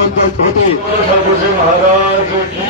होते। महाराज की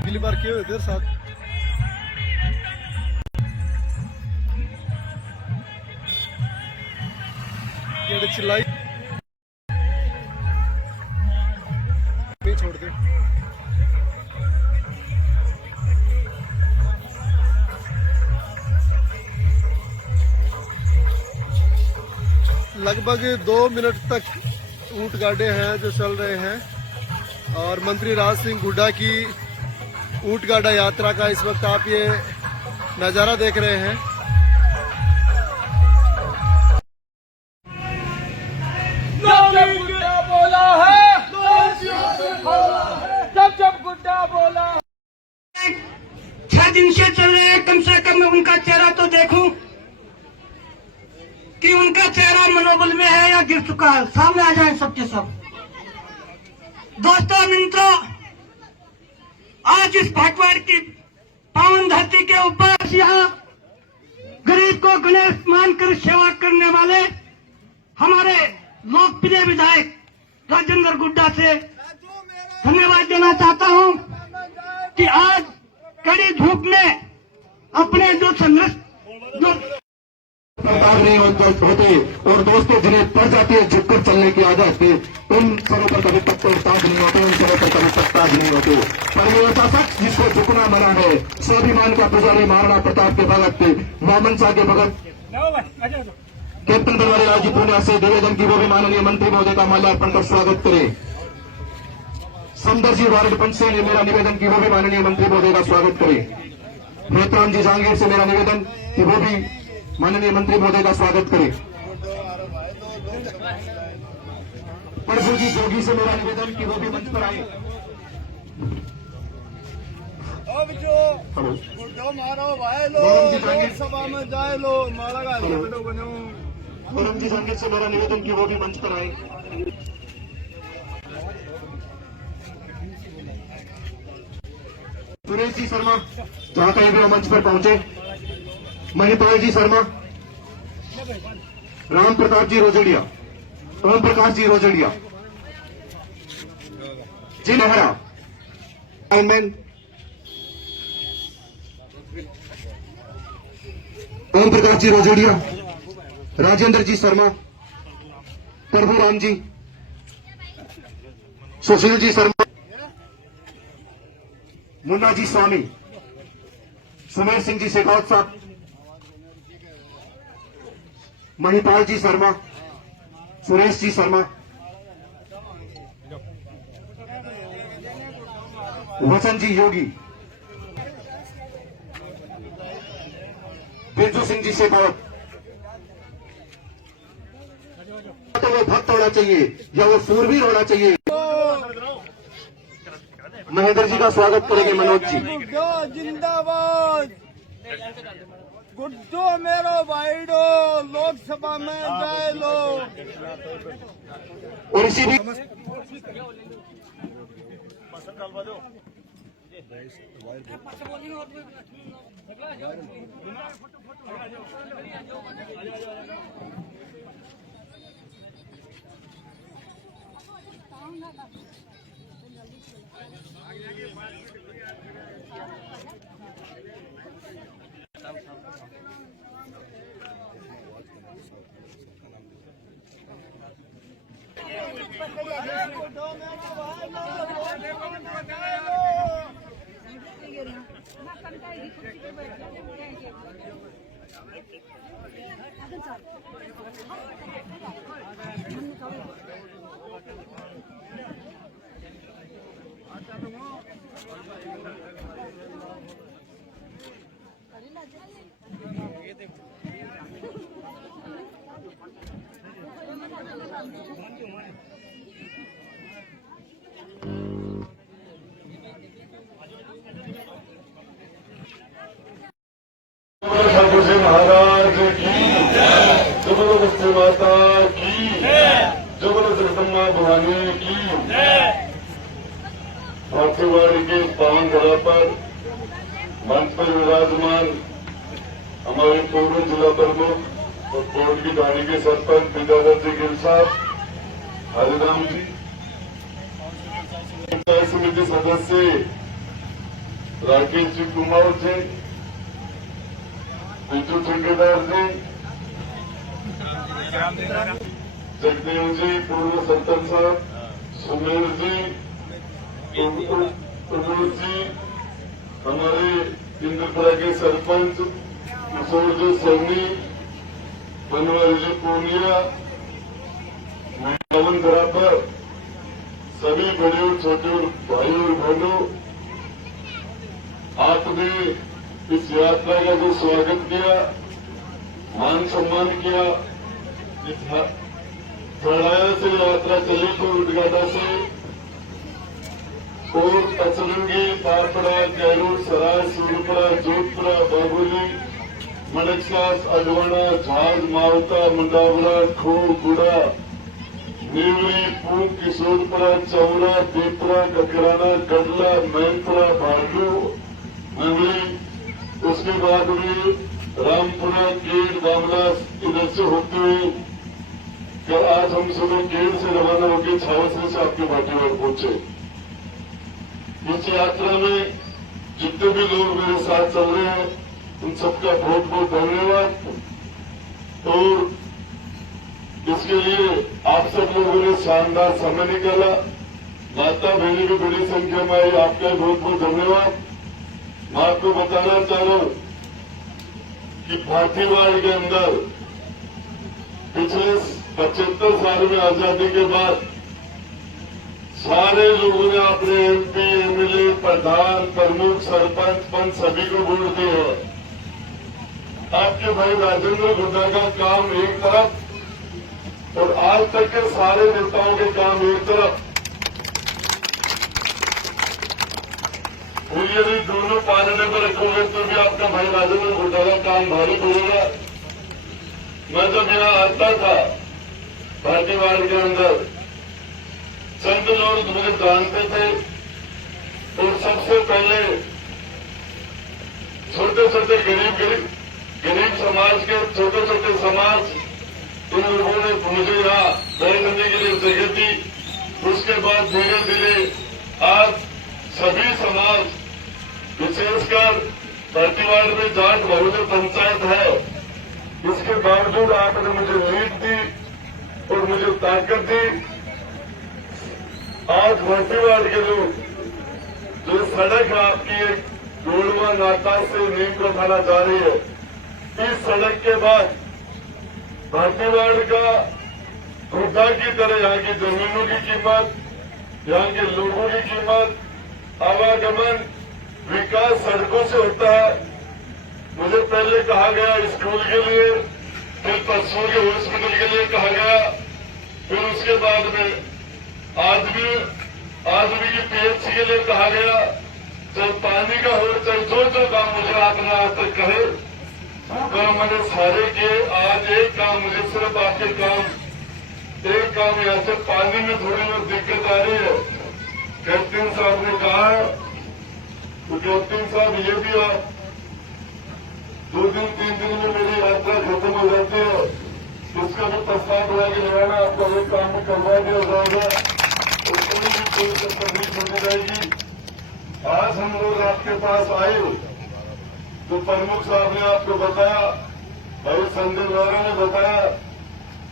अगली बार क्यों इधर साथ ये चिल्लाई छोड़ दे। लगभग 2 मिनट तक ऊंट गाड़े हैं जो चल रहे हैं और मंत्री राज सिंह हुड्डा की ऊंट गाड़ा यात्रा का इस वक्त आप ये नजारा देख रहे हैं। गुड्डा बोला है, जब गुड्डा बोला 6 दिन से चल रहे हैं, कम से कम मैं उनका चेहरा तो देखूं कि उनका चेहरा मनोबल में है या गिर चुका है। सामने आ जाए सबके सब। दोस्तों मित्रों, आज इस भागवत की पावन धरती के ऊपर यहाँ गरीब को गणेश मानकर सेवा करने वाले हमारे लोकप्रिय विधायक राजेंद्र गुड्डा से धन्यवाद देना चाहता हूँ कि आज कड़ी धूप में अपने जो संघर्ष सरकार नहीं होते और दोस्तों जिन्हें पड़ जाती है झुककर चलने की आदत, उन सरों पर कभी पत्ते ताज नहीं होते, उन सरों पर कभी ताज नहीं होते। पर ये ऐसा शख्स जिसको झुकना मना है, स्वाभिमान का पुजारी महाराणा प्रताप के भगत, मोहम्मद शाह के भगत कैप्टन बनवारीलाल जी पूर्णिया से निवेदन की वो भी माननीय मंत्री महोदय का माल्यार्पण कर स्वागत करें। समदर जी वार्ड पंच से मेरा निवेदन की वो भी माननीय मंत्री महोदय का स्वागत करें। मेहतान जी जहांगीर से मेरा निवेदन कि वो भी माननीय मंत्री महोदय का स्वागत करें। प्रभु जी जोगी से मेरा निवेदन कि वो भी मंच पर आए। अब जो मारो भाई लो सभा में जाए लो मारा का परम जी जहांगीर से मेरा निवेदन कि वो भी मंच पर आए। सुरेश जी शर्मा जहां कहीं भी मंच पर पहुंचे। मणिपाल जी शर्मा, राम प्रताप जी रोजड़िया, ओम प्रकाश जी रोजड़िया जी नेहरा, ओम प्रकाश जी रोजड़िया, राजेंद्र जी शर्मा, प्रभु राम जी, सुशील जी शर्मा, मुन्ना जी स्वामी, सुमेर सिंह जी शेखावत साहब, मणिपाल जी शर्मा, सुरेश जी शर्मा, वचन जी योगी, बिरजू सिंह जी शेखावत। तो वो भक्त होना चाहिए या वो सूरवीर होना चाहिए। महेंद्र जी का स्वागत करेंगे मनोज जी। जिंदाबाद गुड्डो मेरो भाईडो लोकसभा में जाए लो। और इसी भी ठाकुर जी महाराज की जबरदस्ती माता की जबरदस्त जगदम्बा भवानी की भाटीवाड़ी के पावन धरा पर मंच पर विराजमान हमारे पूर्व जिला प्रमुख और कोट की ढाणी के सरपंच विद्याधर जी गिल साहब, हरिराम जी, पंचायत समिति सदस्य राकेश जी कुमार जी, बिजू ठेकेदार जी, जगदेव जी, पूर्व सरपंच साहब, सुमेर जी, प्रमोद जी, हमारे इंद्रपुरा के सरपंच किशोर जी सैनी, बनवारी जी पूनिया, पावन धरा पर सभी बड़े और छोटे भाई और बहनों, आपने इस यात्रा का जो स्वागत किया, मान सम्मान किया, धड़ाया से यात्रा चली तो उद्घाटा से और पचरंगी, पारपड़ा, कैरूर, सराय, सूरपुरा, जोधपुरा, बाबोली, मणकसास, अडवाणा, झाज, मावता, मुंडावरा, खो, गुड़ा, नेवरी, पूक, किशोरपुरा, चौरा, देपरा, ककराना, गडला, मैनपुरा, भालू, मंगली, उसके बाद में रामपुरा, गेट, बामला इधर से होते हुए कल आज हम सुबह गेट से रवाना होकर छावसरे से आपके भाटीवाड़ पहुंचे। इस यात्रा में जितने भी लोग मेरे साथ चल रहे हैं उन सबका बहुत बहुत धन्यवाद। और इसके लिए आप सब लोगों ने शानदार समय निकाला, माता बहनी भी बड़ी संख्या में आई, आपका बहुत बहुत धन्यवाद। मैं आपको बताना चाह रहा हूं कि भाटीवाड़ के अंदर पिछले 75 साल में आजादी के बाद सारे लोगों ने अपने एमपी, एमएलए, प्रधान, प्रमुख, सरपंच, पंच सभी को वोट दिए हैं। आपके भाई राजेंद्र गुड्डा का काम एक तरफ और आज तक के सारे नेताओं के काम एक तरफ, यदि दोनों पालने पर रखोगे तो भी आपका भाई राजेंद्र गुड्डा का काम भारी पड़ेगा। मैं जब यहाँ आता था भाटीवाड़ के अंदर, चंद लोग मुझे जानते थे और सबसे पहले छोटे छोटे गरीब समाज के छोटे छोटे समाज इन लोगों ने मुझे यहाँ रहने के लिए जगह दी। उसके बाद धीरे धीरे आज सभी समाज, विशेषकर भाटीवाड़ में जाट बहुजन पंचायत है, इसके बावजूद आपने मुझे लीड दी और मुझे ताकत दी। आज भाटीवाड़ के लोग जो सड़क आपकी एक जोड़वा नाका से नीम रखाना जा रही है, इस सड़क के बाद भाटीवाड़ का खुदा की तरह यहाँ की जमीनों की कीमत, यहाँ के लोगों की कीमत, आवागमन, विकास सड़कों से होता है। मुझे पहले कहा गया स्कूल के लिए, फिर पशुओं के हॉस्पिटल के लिए कहा गया, फिर उसके बाद में आदमी की पीएचसी के लिए कहा गया। चाहे पानी का हो, चाहे जो काम मुझे आपने आज तक कहे वो काम मैंने सारे किए। आज एक काम मुझे सिर्फ आपके एक काम यहाँ से पानी में थोड़ी बहुत दिक्कत आ रही है। कैप्टन साहब ने कहा तो कैप्टन साहब ये भी आप 2 दिन 3 दिन में मेरी यात्रा खत्म हो जाती है, इसका भी प्रस्ताव बना के लगाना, आपका एक काम करवा दिया जाएगा। कोई चक्कर नहीं छोड़ी जाएगी। आज हम लोग आपके पास आए तो प्रमुख साहब ने आपको बताया, भाई संजय द्वारा ने बताया,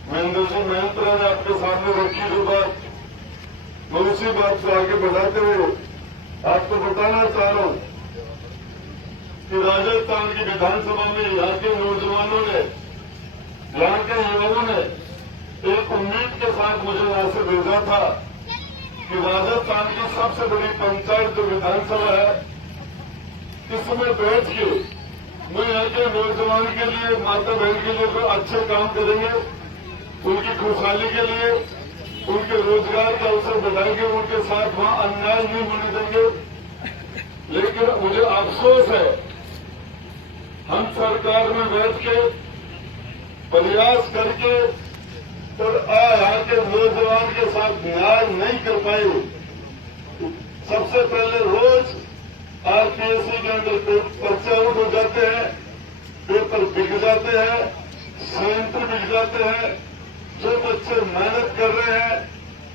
महेंद्र सिंह महंत्रा ने आपके सामने रखी जो बात, मैं उसी बात से आगे बढ़ाते हुए आपको बताना चाह रहा हूं कि राजस्थान की विधानसभा में यहाँ के नौजवानों ने, यहाँ के युवाओं ने एक उम्मीद के साथ मुझे यहां से भेजा था कि राजस्थान की सबसे बड़ी पंचायत जो विधानसभा है, इसमें बैठ के मैं यहाँ के नौजवान के लिए, माता बहन के लिए कोई अच्छे काम करेंगे, उनकी खुशहाली के लिए, उनके रोजगार का अवसर बढ़ाएंगे, उनके साथ वहां अन्याय नहीं होने देंगे। लेकिन मुझे अफसोस है, हम सरकार में बैठ के प्रयास करके और यहाँ के नौजवान के साथ न्याय नहीं कर पाए। सबसे पहले रोज आरपीएससी के अंदर पर्चे आउट हो जाते हैं, पेपर बिक जाते हैं, संयंत्र बिक जाते हैं। जो बच्चे मेहनत कर रहे हैं,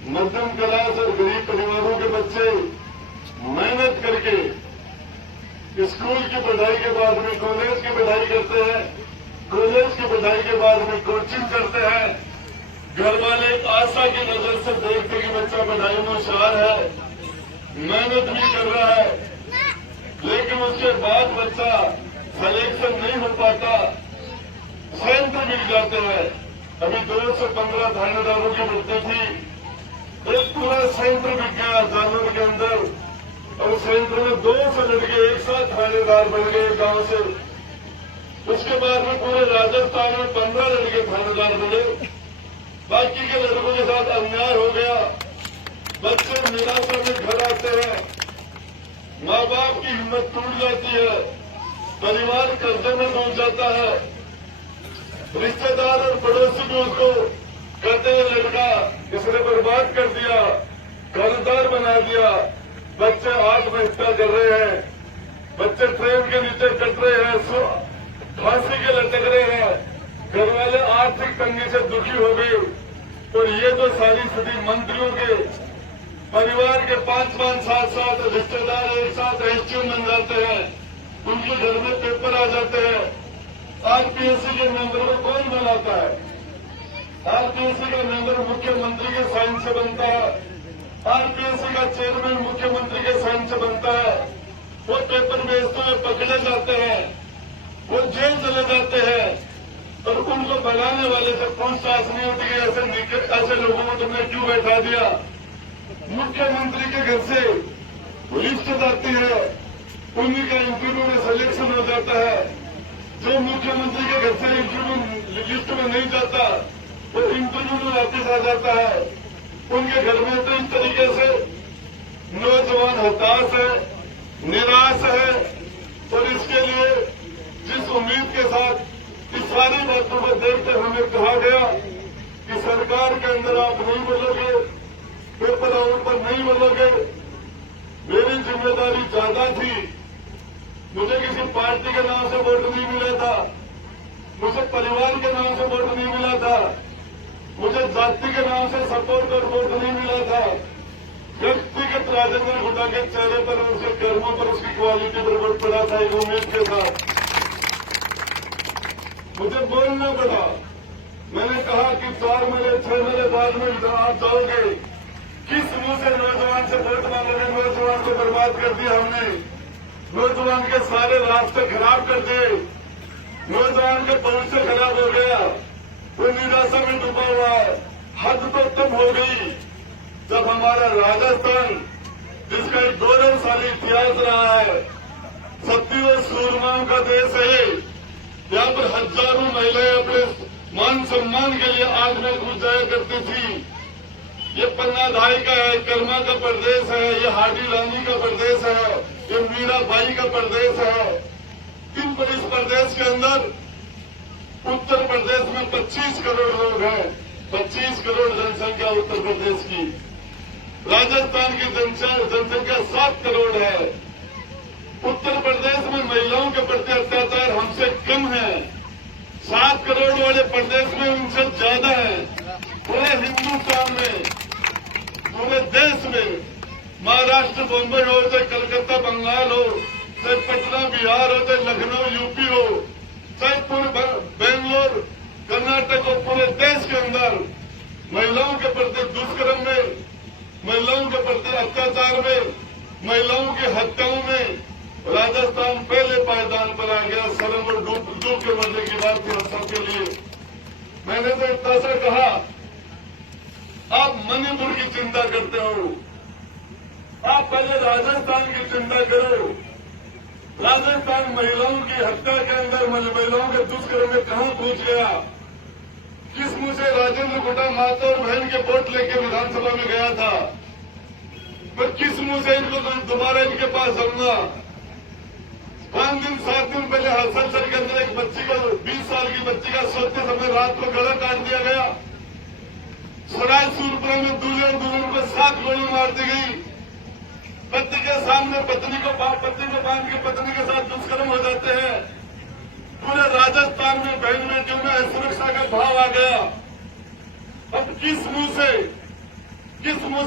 मध्यम क्लास और गरीब परिवारों के बच्चे मेहनत करके स्कूल की पढ़ाई के बाद में कॉलेज की पढ़ाई करते हैं, कॉलेज की पढ़ाई के बाद में कोचिंग करते हैं। घर वाले आशा की नजर से देखते कि बच्चा पढ़ाई में होशियार है, मेहनत भी कर रहा है, लेकिन उसके बाद बच्चा सिलेक्शन नहीं हो पाता, संयंत्र मिल जाते हैं। अभी 2 से 15 थानेदारों की भर्ती थी, एक पूरा संयंत्र बिक गया जानवर के अंदर, और संयंत्र में 2 से लड़के एक साथ थानेदार बन गए गांव से। उसके बाद में पूरे राजस्थान में 15 लड़के थानेदार बने, बाकी के लड़कों के साथ अन्याय हो गया। बच्चे निराशा में घर आते हैं, माँ बाप की हिम्मत टूट जाती है, परिवार कर्जे में डूब जाता है, रिश्तेदार और पड़ोसी भी उसको कहते हैं लड़का इसने बर्बाद कर दिया, कर्जदार बना दिया। बच्चे आत्महत्या कर रहे हैं, बच्चे ट्रेन के नीचे कट रहे हैं, फांसी के लटक रहे हैं, घर वाले आर्थिक तंगी से दुखी हो गए। और ये जो सारी स्थिति मंत्रियों के परिवार के 5-5, 7-7 रिश्तेदार एक साथ एसटीएम बन जाते हैं, उनके घर में पेपर आ जाते हैं। आरपीएससी के मेंबर को कौन बनाता है? आरपीएससी का मेंबर मुख्यमंत्री के साइन से बनता है, आरपीएससी का चेयरमैन मुख्यमंत्री के साइन से बनता है। वो पेपर बेचते हुए पकड़े जाते हैं, वो जेल चले जाते हैं, और उनको बनाने वाले से पूछताछ नहीं होती कि ऐसे लोगों को तुमने क्यों बैठा दिया। मुख्यमंत्री के घर से लिस्ट जाती है, उन्हीं का इंटरव्यू में सिलेक्शन हो जाता है। जो मुख्यमंत्री के घर से इंटरव्यू लिस्ट में नहीं जाता, वो इंटरव्यू में वापिस आ जाता है। उनके घर में तो इस तरीके से नौजवान हताश है, निराश है, और इसके लिए जिस उम्मीद के साथ इस सारी बातों को देखते हमें कहा गया कि सरकार के अंदर आप नहीं बोलोगे, पेपर आउट पर नहीं बोलोगे। मेरी जिम्मेदारी ज्यादा थी, मुझे किसी पार्टी के नाम से वोट नहीं मिला था, मुझे परिवार के नाम से वोट नहीं मिला था, मुझे जाति के नाम से सपोर्ट और वोट नहीं मिला था। व्यक्तिगत राजेंद्र गुड्डा के चेहरे पर, उसके कर्मों पर, उसकी क्वालिटी पर वोट पड़ा था एक उम्मीद के साथ। मुझे बोलना पड़ा, मैंने कहा कि 4 महीने 6 महीने बाद में आप जाओगे, किस मुंह से नौजवान से वोट मांगोगे? नौजवान को बर्बाद कर दिया हमने, नौजवान के सारे रास्ते खराब कर दिए, नौजवान के भविष्य खराब हो गया, वो निराशा में डूबा हुआ है। हद तो तब हो गई जब हमारा राजस्थान, जिसका एक गौरवशाली इतिहास रहा है, सत्य सूरमाओं का देश है, यहाँ पर हजारों महिलाएं अपने मान सम्मान के लिए आग में कूद जाया करती थी। ये पन्ना धाई का है, कर्मा का प्रदेश है, ये हाडी रानी का प्रदेश है, ये मीराबाई का प्रदेश है। इस प्रदेश के अंदर उत्तर प्रदेश में 25 करोड़ लोग हैं, 25 करोड़ जनसंख्या उत्तर प्रदेश की। राजस्थान की जनसंख्या 7 करोड़ है। उत्तर प्रदेश में महिलाओं के प्रति अत्याचार हमसे कम है, 7 करोड़ वाले प्रदेश में उनसे ज्यादा है। पूरे हिंदुस्तान में, पूरे देश में महाराष्ट्र बॉम्बे हो, चाहे कलकत्ता बंगाल हो, चाहे पटना बिहार हो, चाहे लखनऊ यूपी हो, चाहे पूरे बेंगलोर कर्नाटक और पूरे देश के अंदर महिलाओं के प्रति दुष्कर्म में, महिलाओं के प्रति अत्याचार में, महिलाओं की हत्याओं में राजस्थान पहले पायदान पर आ गया। शर्म और डूब के मरने की बात थी सबके लिए। मैंने तो इतना सा कहा, आप मणिपुर की चिंता करते हो, आप पहले राजस्थान की चिंता करो। राजस्थान महिलाओं की हत्या के अंदर, महिलाओं के दुष्कर्म में कहां पहुंच गया? किस मुंह से राजेंद्र गुड्डा माता और बहन के वोट लेके विधानसभा में गया था? मैं किस मुंह से इनको दोबारा इनके पास जाऊंगा? 5 दिन 7 दिन पहले हरसर के अंदर एक बच्ची का, 20 साल की बच्ची का सोते समय रात को गला काट दिया गया। सराय सूरपुरा में दूल्हे और दुल्हन को 7 गोली मार दी गई। पति के सामने पत्नी को बांध के पत्नी के साथ दुष्कर्म हो जाते हैं। पूरे राजस्थान में बहन बेटियों में असुरक्षा का भाव आ गया। अब किस मुंह से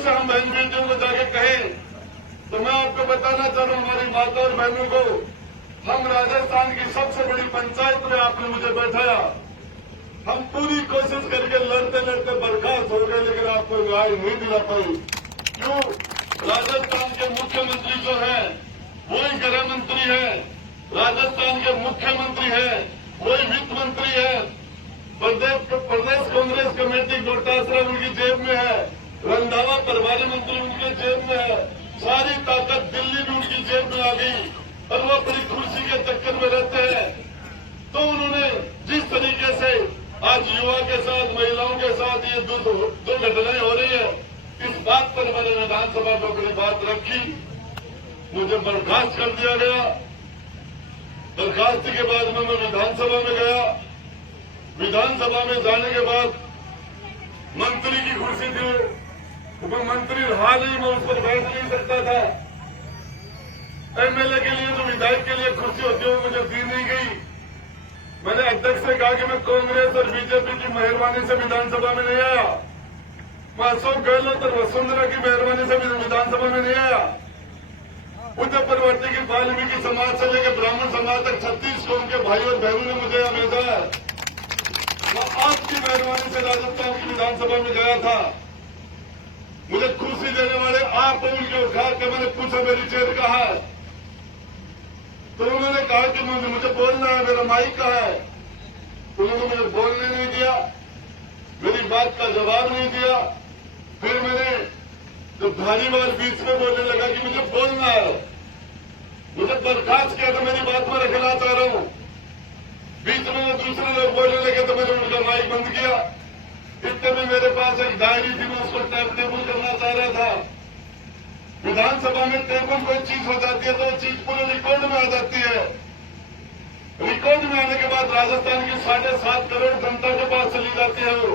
हम बहन बेटियों को जाके कहें? तो मैं आपको बताना चाह रहा हूं, हमारी माता और बहनों को, हम राजस्थान की सबसे बड़ी पंचायत में आपने मुझे बैठाया। हम पूरी कोशिश करके लड़ते बर्खास्त हो गए, लेकिन आपको न्याय नहीं दिला पाई। क्यों? राजस्थान के मुख्यमंत्री जो है वही गृह मंत्री है, राजस्थान के मुख्यमंत्री है वही वित्त मंत्री है, प्रदेश कांग्रेस कमेटी गोटासरा उनकी जेब में है, रंधावा प्रभारी मंत्री उनके जेब में है, सारी ताकत दिल्ली में उनकी जेब में आ गई और वो अपनी कुर्सी के चक्कर में रहते हैं। तो उन्होंने जिस तरीके से आज युवा के साथ, महिलाओं के साथ ये दो घटनाएं हो रही है, इस बात पर मैंने विधानसभा में अपनी बात रखी। मुझे बर्खास्त कर दिया गया। बर्खास्ती के बाद में मैं विधानसभा में गया। विधानसभा में जाने के बाद मंत्री की कुर्सी थी, वो मंत्री रहा नहीं, मैं उस पर बैठ नहीं सकता था। एमएलए के लिए, जो विधायक के लिए कुर्सी होती है, वो मुझे दी नहीं गई। मैंने अध्यक्ष से कहा कि मैं कांग्रेस और बीजेपी की मेहरबानी से विधानसभा में नहीं आया, मैं अशोक गहलोत और वसुंधरा की मेहरबानी से विधानसभा में नहीं आया। उत्तर परवर्ती की वाल्मीकि समाज से लेकर ब्राह्मण समाज तक 36 कौम के भाई और बहनों ने मुझे यहां भेजा है। मैं आपकी मेहरबानी से राजस्थान की विधानसभा में गया था। मुझे कुर्सी देने वाले आप उनके उठा के मैंने पूछा मेरी चेयर कहाँ है, तो उन्होंने कहा कि मुझे बोलना है, मेरा माइक कहाँ है। उन्होंने मुझे बोलने नहीं दिया, मेरी बात का जवाब नहीं दिया। फिर मैंने तो धारीवाल बीच में बोलने लगा कि मुझे बोलना है, मुझे बर्खास्त किया, तो मेरी बात में रखना चाह रहा हूं। बीच में दूसरे लोग बोलने लगे तो मैंने उनका माइक बंद किया। इतने में मेरे पास एक डायरी थी, मैं उसको टाइम टेबल करना चाह रहा था। विधानसभा में टेबल कोई चीज हो जाती है तो वो चीज पूरे रिकॉर्ड में आ जाती है। रिकॉर्ड में आने के बाद राजस्थान की 7.5 करोड़ जनता के पास चली जाती है वो।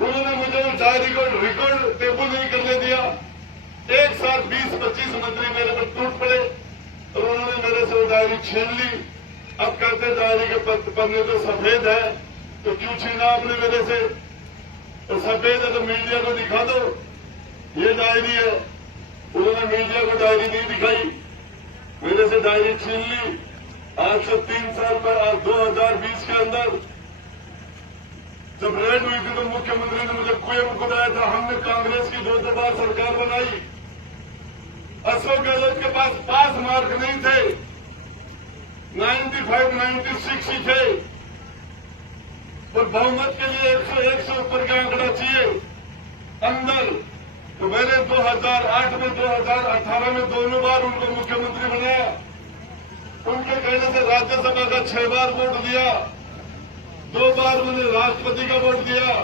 उन्होंने मुझे डायरी को रिकॉर्ड टेबल नहीं करने दिया। एक साथ 20-25 मंत्री मेरे पर टूट पड़े और उन्होंने मेरे से वो डायरी छीन ली। अब कहते डायरी के पन्ने तो सफेद है, तो क्यों छीना आपने मेरे से? तो सफेद है तो मीडिया को दिखा दो, ये डायरी है। उन्होंने मीडिया को डायरी नहीं दिखाई, मेरे से डायरी छीन ली। आज से 3 साल पर, आज 2020 के अंदर जब रेड हुई थी तो मुख्यमंत्री ने मुझे कुएं में कुदाया था। हमने कांग्रेस की 2 बार सरकार बनाई। अशोक गहलोत के पास मार्क नहीं थे, 95-96 ही थे, और बहुमत के लिए 101 से ऊपर का आंकड़ा चाहिए अंदर। तो मैंने 2008 में 2018 में दोनों बार उनको मुख्यमंत्री बनाया। उनके कहने से राज्यसभा का 6 बार वोट दिया, 2 बार मैंने राष्ट्रपति का वोट दिया।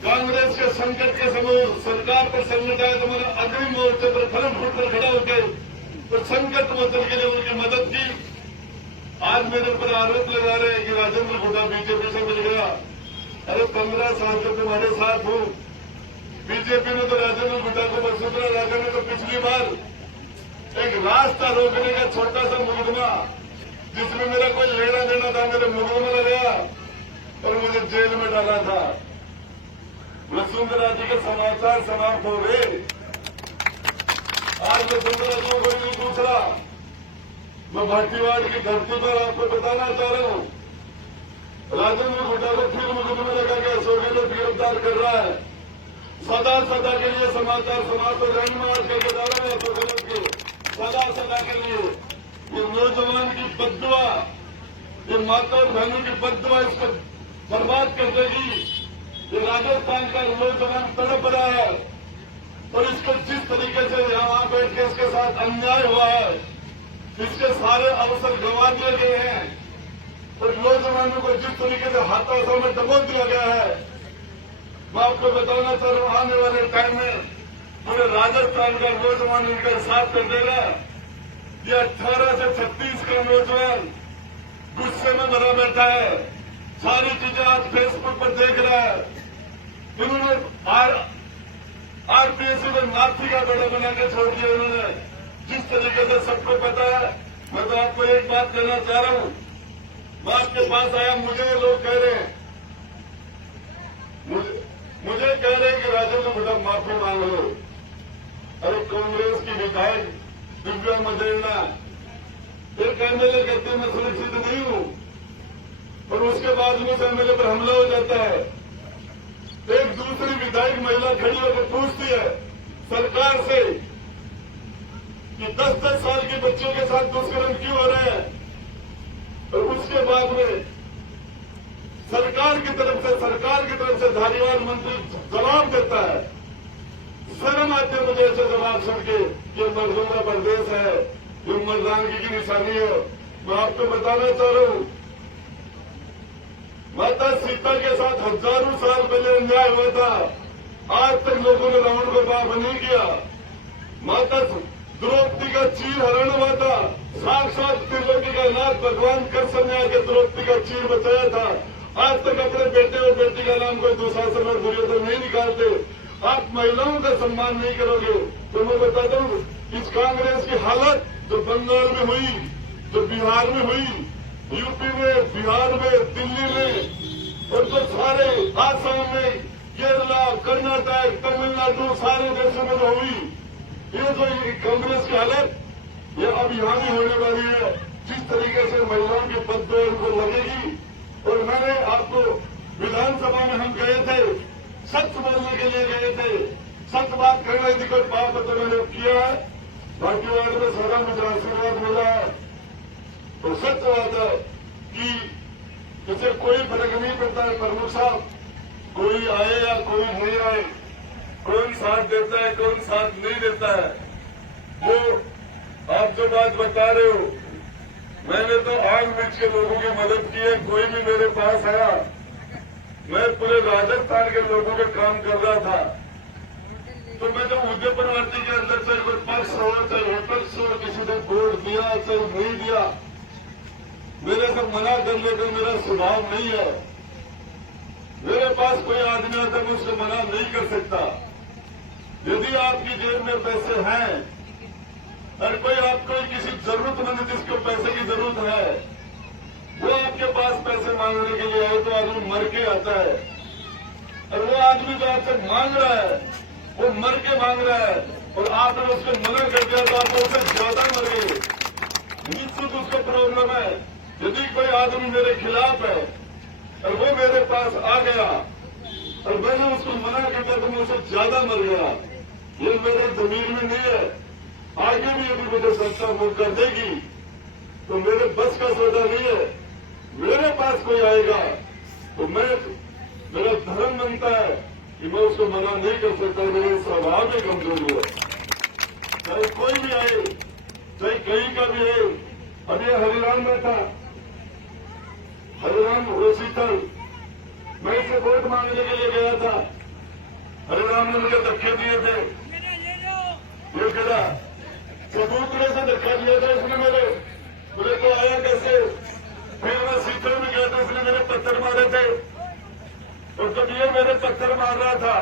कांग्रेस के संकट के समय सरकार पर संकट आया तो मैंने अग्रिम मोर्चे पर फलम फूट कर खड़ा होकर तो संकट मोचन के लिए उनकी मदद की। आज मेरे ऊपर आरोप लगा रहे हैं कि राजेंद्र गुड्डा बीजेपी से मिल गया। अरे 15 साल से तुम्हारे साथ हूं। बीजेपी ने तो राजेंद्र गुड्डा को, वसुंधरा राजे ने तो पिछली बार एक रास्ता रोकने का छोटा सा मुकदमा जिसमें मेरा कोई लेना देना था, मेरे मुकदमा लगाया और मुझे जेल में डाला था। वसुंधरा जी के समाचार समाप्त हो गए, आज मैं दूसरा कोई नहीं पूछ रहा, मैं भाटीवाड़ की धरती पर आपको बताना चाह रहा हूं, राजेंद्र हुड्डा को फिर मुकदमे लगा के अशोक गहलोत गिरफ्तार कर रहा है। सदा के लिए समाचार समाज को रैनमार करके जा रहे हैं अशोक गहलोत के, सदा के लिए ये नौजवान की बद्दुआ, ये माता और बहनों की बद्दुआ इसको बर्बाद कर देगी। ये राजस्थान का नौजवान तड़प रहा है और इसको जिस तरीके से यहां बैठ के इसके साथ अन्याय हुआ है, इसके सारे अवसर गंवा दिए गए हैं और नौजवानों को जिस तरीके से हाथों में दबोच दिया गया है, मैं आपको बताना चाह रहा हूं आने वाले टाइम में पूरे राजस्थान का नौजवान इनका साथ कर देगा। ये 18 से 36 का नौजवान गुस्से में भरा बैठा है, सारी चीजें आज फेसबुक पर देख रहा है। इन्होंने आरपीएससी में नाथी का बड़ा बना के छोड़ दिया इन्होंने, जिस तरीके से सबको पता है। मैं तो आपको एक बात कहना चाह रहा हूं, मैं आपके पास आया, मुझे लोग कह रहे हैं, मुझे कह रहे हैं कि राजेंद्र हुड्डा माफी मांग लो। अरे कांग्रेस की विधायक दिव्या मदेरणा एक एमएलए कहते मैं सुरक्षित नहीं हूं और उसके बाद में उस एमएलए पर हमला हो जाता है। एक दूसरी विधायक महिला खड़ी होकर पूछती है सरकार से कि 10-10 साल के बच्चों के साथ दुष्कर्म क्यों हो रहे हैं, और उसके बाद में सरकार की तरफ से धारीवाल मंत्री जवाब देता है। शर्म आती है मुझे ऐसे जवाब सुन के कि मर्दों का प्रदेश है, ये मर्दानगी की निशानी है। मैं आपको बताना चाह रहा हूं, माता सीता के साथ हजारों साल पहले अन्याय हुआ था, आज तक लोगों ने रावण को माफ नहीं किया। माता द्रौपदी का चीर हरण हुआ था, साक्षात त्रिलोकी का नाथ भगवान कृष्ण ने आके द्रौपदी का चीर बचाया था। आज तक अपने बेटे और बेटी का नाम कोई दुशासन और दुर्योधन नहीं निकालते। आप महिलाओं का सम्मान नहीं करोगे तो मैं बताता हूं, इस कांग्रेस की हालत जो बंगाल में हुई, जो बिहार में हुई, यूपी में, बिहार में, दिल्ली में और जो सारे आसाम में, केरला, कर्नाटक, तमिलनाडु, सारे देशों में जो हुई, ये जो कांग्रेस की हालत ये अब यहां भी होने वाली है। जिस तरीके से महिलाओं की बददुआ उनको लगेगी। और मैंने आपको विधानसभा में हम गए थे, सच बोलने के लिए गए थे, सच बात करने की कोई बात तो मैंने किया है। भाटीवाड़ में सारा मुझे आशीर्वाद मिला है। तो सच बात है कि इसे कोई फर्क नहीं पड़ता है प्रमुख साहब, कोई आए या कोई नहीं आए, कौन साथ देता है कौन साथ नहीं देता है। वो आप जो बात बता रहे हो, मैंने तो आग मिर्च के लोगों की मदद की है। कोई भी मेरे पास आया, मैं पूरे राजस्थान के लोगों के काम कर रहा था, तो मैं जब उदयपुरवर्ती के अंदर चाहे कोई पक्ष हो, चाहे विपक्ष हो, किसी ने वोट दिया चाहे नहीं दिया, मेरे से मना करने का मेरा स्वभाव नहीं है। मेरे पास कोई आदमी आता मैं उसको मना नहीं कर सकता। यदि आपकी जेब में पैसे हैं और कोई आपको किसी जरूरतमंद जिसको पैसे की जरूरत है, वो आपके पास पैसे मांगने के लिए आए तो आदमी मर के आता है। और वो आदमी जो आपसे मांग रहा है वो मर के मांग रहा है और आपने उसको मना कर दिया तो आप उससे ज्यादा मर गए। निश्चित उसको प्रॉब्लम है। यदि कोई आदमी मेरे खिलाफ है और वो मेरे पास आ गया और मैंने उसको मना कर दिया तो मैं उससे ज्यादा मर गया। ये मेरे जमीन में नहीं है। आगे भी यदि मुझे संस्था मौका देगी तो मेरे बस का सौदा नहीं है। मेरे पास कोई आएगा तो मेरा धर्म बनता है कि मैं उसको मना नहीं कर सकता। मेरे स्वभाव में कमजोरी है। चाहे कोई भी आए, चाहे कहीं का भी है। अब ये हरिराम में था, हरिराम रोशीतल, मैं इसे वोट मांगने के लिए गया था। हरिराम ने मुझे धक्के दिए थे, ये कहा सबूतरे से धक्का दिया था इसने मुझे तो आया कैसे। फिर मैं सीकर में गया था, इसने मेरे पत्थर मारे थे और जब ये मेरे पत्थर मार रहा था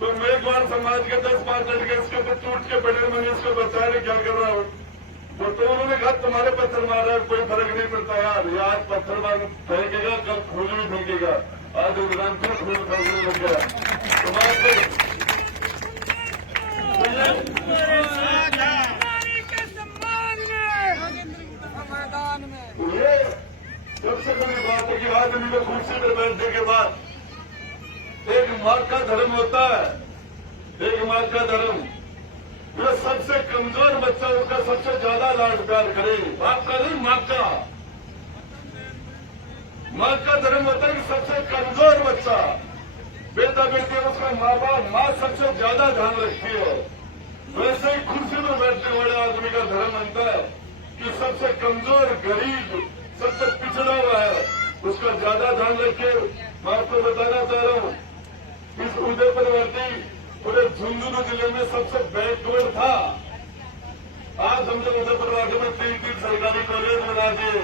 तो मेघवाल समाज के 10-5 लड़के इसके ऊपर टूट के पड़े। मैंने इसको बताया क्या कर रहा हूं, तो उन्होंने कहा तुम्हारे पत्थर मार रहा है, कोई फर्क नहीं पड़ता यार। ये आज पत्थर मार फेंकेगा, कल खून भी फेंकेगा। आज इंसान फिर खून फेंकने लग गया। तो नारी के सम्मान में मैदान में ये सबसे बड़ी बात है कि आदमी को कुर्सी पर बैठने के बाद एक माँ का धर्म होता है, एक माँ का धर्म। जो सबसे कमजोर बच्चा उसका सबसे ज्यादा लाड प्यार करे, बाप का नहीं माँ का। माँ का धर्म होता है कि सबसे कमजोर बच्चा बेटा बेटे उसका माँ बाप माँ सबसे ज्यादा ध्यान रखती है। वैसे ही कुर्सी में बैठने वाले आदमी का धर्म बनता है कि सबसे कमजोर गरीब सबसे पिछड़ा हुआ है उसका ज्यादा ध्यान रखे। मैं आपको बताना चाह रहा हूँ, इस उदयपुरवर्ती पूरे झुंझुनू जिले में सबसे बैकवर्ड था। आज हमने उदयपुरवाटी में 3 सरकारी कॉलेज बना दिए,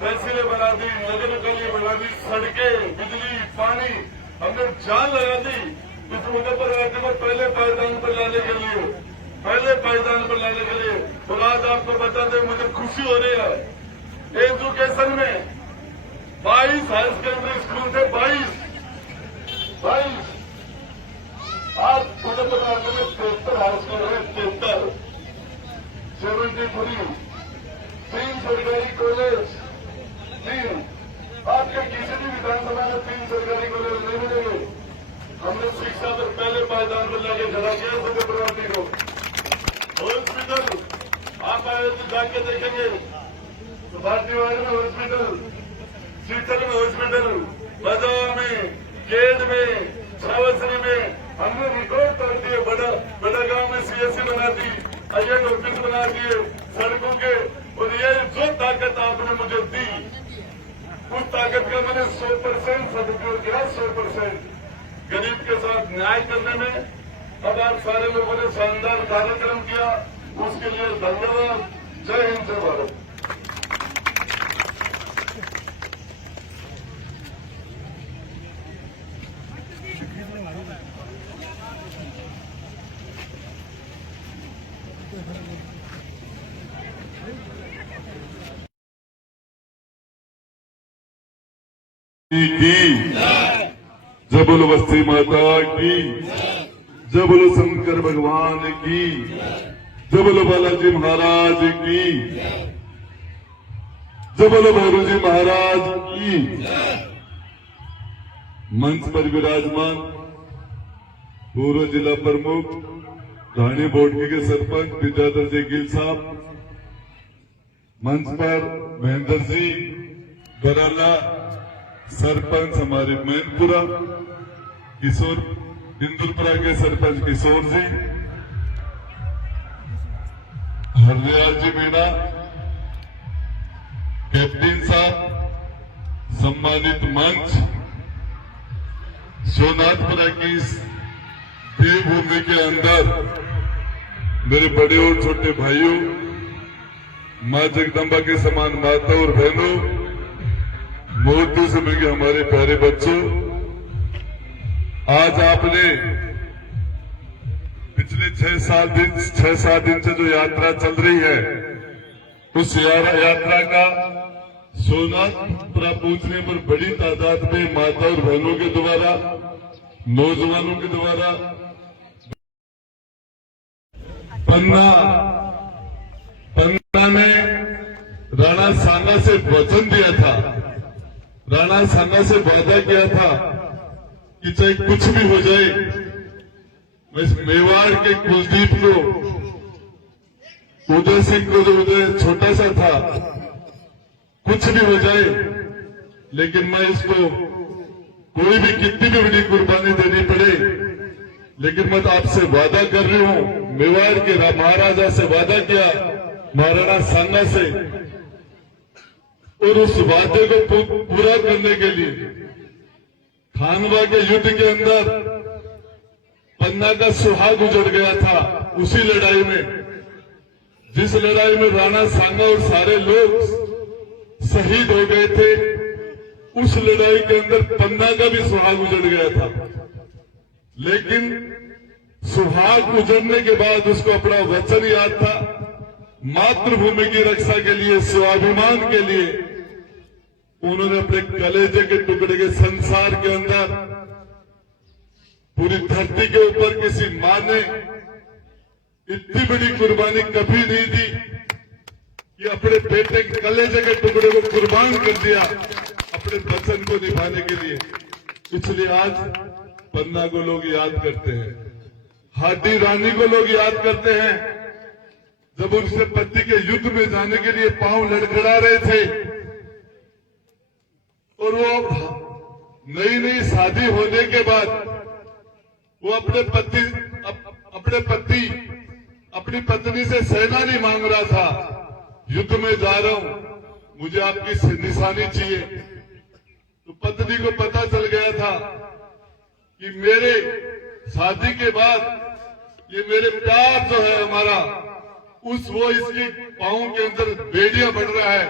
तहसीलें बना दी, नगर निकाय बना दी, सड़कें, बिजली, पानी, हमने जान लगा दी इस उदयपुरवाटी को पहले पायदान पर लाने के लिए, पहले पायदान पर लाने के लिए। और आज आपको बता दें, मुझे खुशी हो रही है, एजुकेशन में 22 हायर सेकेंडरी स्कूल थे, 22 आज उदयपुरवाटी में 73 हायर सेकेंडरी, 73 3 सरकारी कॉलेज, 3 आपके किसी भी विधानसभा में 3 सरकारी कॉलेज नहीं मिलेंगे। हमने शिक्षा पर पहले पायदान पर लाके खड़ा किया उदयपुरवाटी को। हॉस्पिटल आप आए तो जाके देखेंगे तो भारतीयवाड़ी में हॉस्पिटल, शीतल में हॉस्पिटल, बाजार में, गेट में, छावसरी में हमने रिकॉर्ड तोड़ दिए। बड़ा गांव में सीएससी बना दी, आईएन ऑफिस बना दिए सड़कों के। और ये जो ताकत आपने मुझे दी, उस ताकत का मैंने 100% सदुपयोग किया, 100% गरीब के साथ न्याय करने में। अब आप सारे लोगों ने शानदार कार्यक्रम किया, उसके लिए धन्यवाद। जय हिंद, जय भारत। की जय बोलो बस्ती माता की, जय बोलो शंकर भगवान की, जय बोलो बालाजी महाराज की, जय बोलो भैरू जी महाराज की। मंच पर विराजमान पूर्व जिला प्रमुख रानी बोडकी के सरपंच विद्याधर जी गिल साहब, मंच पर महेंद्र जी बराला सरपंच हमारे मैनपुरा, किशोर बिंदुलपुरा के सरपंच किशोर जी, हरदयाल जी मीणा, कैप्टन साहब, सम्मानित मंच, सोनाथपुरा की इस देवभूमि के अंदर मेरे बड़े और छोटे भाइयों, मां जगदम्बा के समान माता और बहनों, मोदी समय के हमारे प्यारे बच्चों, आज आपने पिछले 6-7 दिन से जो यात्रा चल रही है, उस यात्रा का सोनाथपुरा पहुंचने पर बड़ी तादाद में माता और बहनों के द्वारा, नौजवानों के द्वारा पन्ना ने राणा सांगा से वचन दिया था, राणा सांगा से वादा किया था कि चाहे कुछ भी हो जाए, वैसे मेवाड़ के कुलदीप को, उदय सिंह को, जो उदय छोटा सा था, कुछ भी हो जाए, लेकिन मैं इसको कोई भी कितनी भी बड़ी कुर्बानी देनी पड़े, लेकिन मैं आपसे वादा कर रही हूं, मेवाड़ के महाराजा से वादा किया, महाराणा सांगा से, और उस वादे को पूरा करने के लिए खानवा के युद्ध के अंदर पन्ना का सुहाग उजड़ गया था। उसी लड़ाई में, जिस लड़ाई में राणा सांगा और सारे लोग शहीद हो गए थे, उस लड़ाई के अंदर पन्ना का भी सुहाग उजड़ गया था। लेकिन सुहाग उजड़ने के बाद उसको अपना वचन याद था, मातृभूमि की रक्षा के लिए, स्वाभिमान के लिए उन्होंने अपने कलेजे के टुकड़े के संसार के अंदर, पूरी धरती के ऊपर किसी मां ने इतनी बड़ी कुर्बानी कभी नहीं दी कि अपने बेटे के कलेजे के टुकड़े को कुर्बान कर दिया अपने वचन को निभाने के लिए। इसलिए आज पन्ना को लोग याद करते हैं, हाथी रानी को लोग याद करते हैं, जब उनसे पति के युद्ध में जाने के लिए पांव लड़खड़ा रहे थे और वो नई नई शादी होने के बाद वो अपने अपनी पत्नी से सेनानी मांग रहा था, युद्ध में जा रहा हूं, मुझे आपकी निशानी चाहिए। तो पत्नी को पता चल गया था कि मेरे शादी के बाद ये मेरे प्यार जो है हमारा वो इसके पांव के अंदर बेड़िया बढ़ रहा है,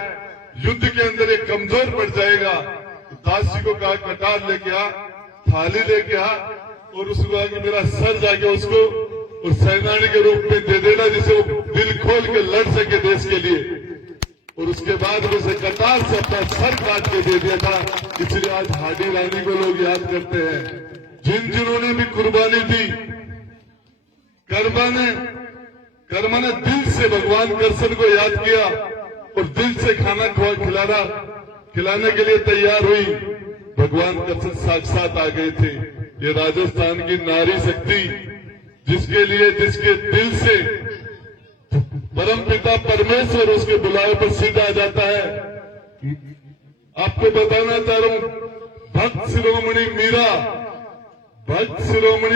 युद्ध के अंदर एक कमजोर पड़ जाएगा। तो दासी को कहा कटार लेके आ, थाली लेके आ और उसको कहा कि मेरा सर जाके उसको और सेनानी के रूप में दे देना, जिसे वो दिल खोल के लड़ सके देश के लिए। और उसके बाद उसे कतार से अपना सर काट के दे दिया था। इसलिए आज हाडी रानी को लोग याद करते हैं, जिन्होंने भी कुर्बानी दी। कर्मा ने दिल से भगवान कृष्ण को याद किया और दिल से खाना खिलाने के लिए तैयार हुई। भगवान कृष्ण साक्षात आ गए थे। ये राजस्थान की नारी शक्ति, जिसके दिल से परम पिता परमेश्वर उसके बुलावे पर सीधा आ जाता है। आपको बताना चाह रहा हूं, भक्त शिरोमणि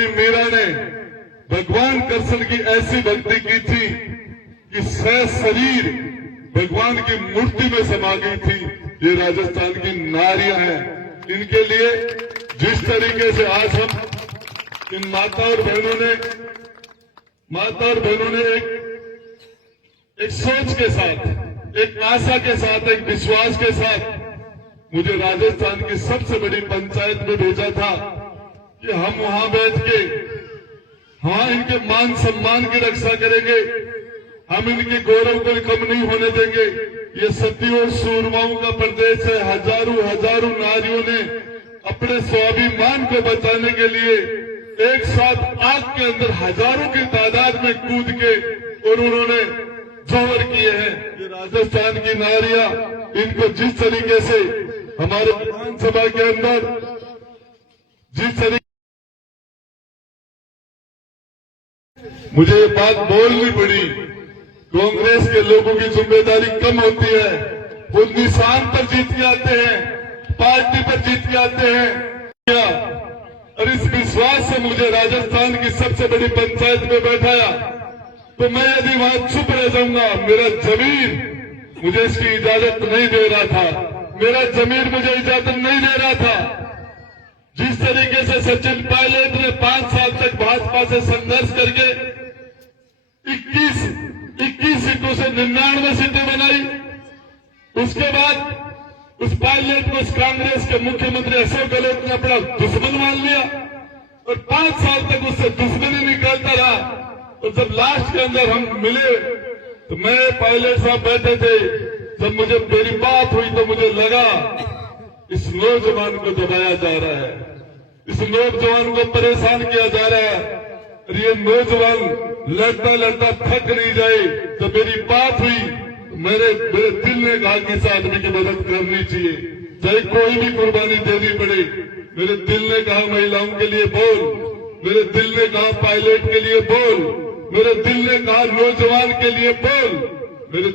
मीरा ने भगवान कृष्ण की ऐसी भक्ति की थी कि शरीर भगवान की मूर्ति में समा गई थी। ये राजस्थान की नारियां हैं। इनके लिए जिस तरीके से आज हम इन माता और बहनों ने एक सोच के साथ, एक आशा के साथ, एक विश्वास के साथ मुझे राजस्थान की सबसे बड़ी पंचायत में भेजा था कि हम वहां बैठ के इनके मान सम्मान की रक्षा करेंगे, हम इनके गौरव को कम नहीं होने देंगे। ये सतियों सूरमाओं का प्रदेश है। हजारों नारियों ने अपने स्वाभिमान को बचाने के लिए एक साथ आग के अंदर हजारों की तादाद में कूद के और उन्होंने जोहर किए हैं। ये राजस्थान की नारियां, इनको जिस तरीके से हमारे विधानसभा के अंदर जिस तरीके मुझे ये बात बोलनी पड़ी, कांग्रेस के लोगों की जिम्मेदारी कम होती है। वो निशान पर जीत के आते हैं, पार्टी पर जीत के आते हैं। और इस विश्वास से मुझे राजस्थान की सबसे बड़ी पंचायत में बैठाया, तो मैं यदि वहां चुप रह जाऊंगा, मेरा जमीर मुझे इसकी इजाजत नहीं दे रहा था। मेरा जमीर मुझे इजाजत नहीं दे रहा था। जिस तरीके से सचिन पायलट ने 5 साल तक भाजपा से संघर्ष करके 21 सीटों से 99 सीटें बनाई, उसके बाद उस पायलट को उस कांग्रेस के मुख्यमंत्री अशोक गहलोत ने अपना दुश्मन मान लिया और 5 साल तक उससे दुश्मनी निकालता रहा। और जब लास्ट के अंदर हम मिले तो मैं पायलट साहब बैठे थे, जब मुझे मेरी बात हुई तो मुझे लगा इस नौजवान को दबाया जा रहा है, इस नौजवान को परेशान किया जा रहा है। और ये नौजवान लड़ता लड़ता थक नहीं जाए। तो मेरी बात हुई, मेरे दिल ने कहा कि इस आदमी की मदद करनी चाहिए, चाहे कोई भी कुर्बानी देनी पड़े। मेरे दिल ने कहा महिलाओं के लिए बोल, मेरे दिल ने कहा पायलट के लिए बोल, मेरे दिल ने कहा नौजवान के लिए बोल, मेरे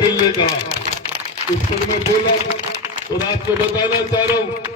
दिल ने कहा। इस पर मैं बोला और आपको बताना चाह रहा हूं,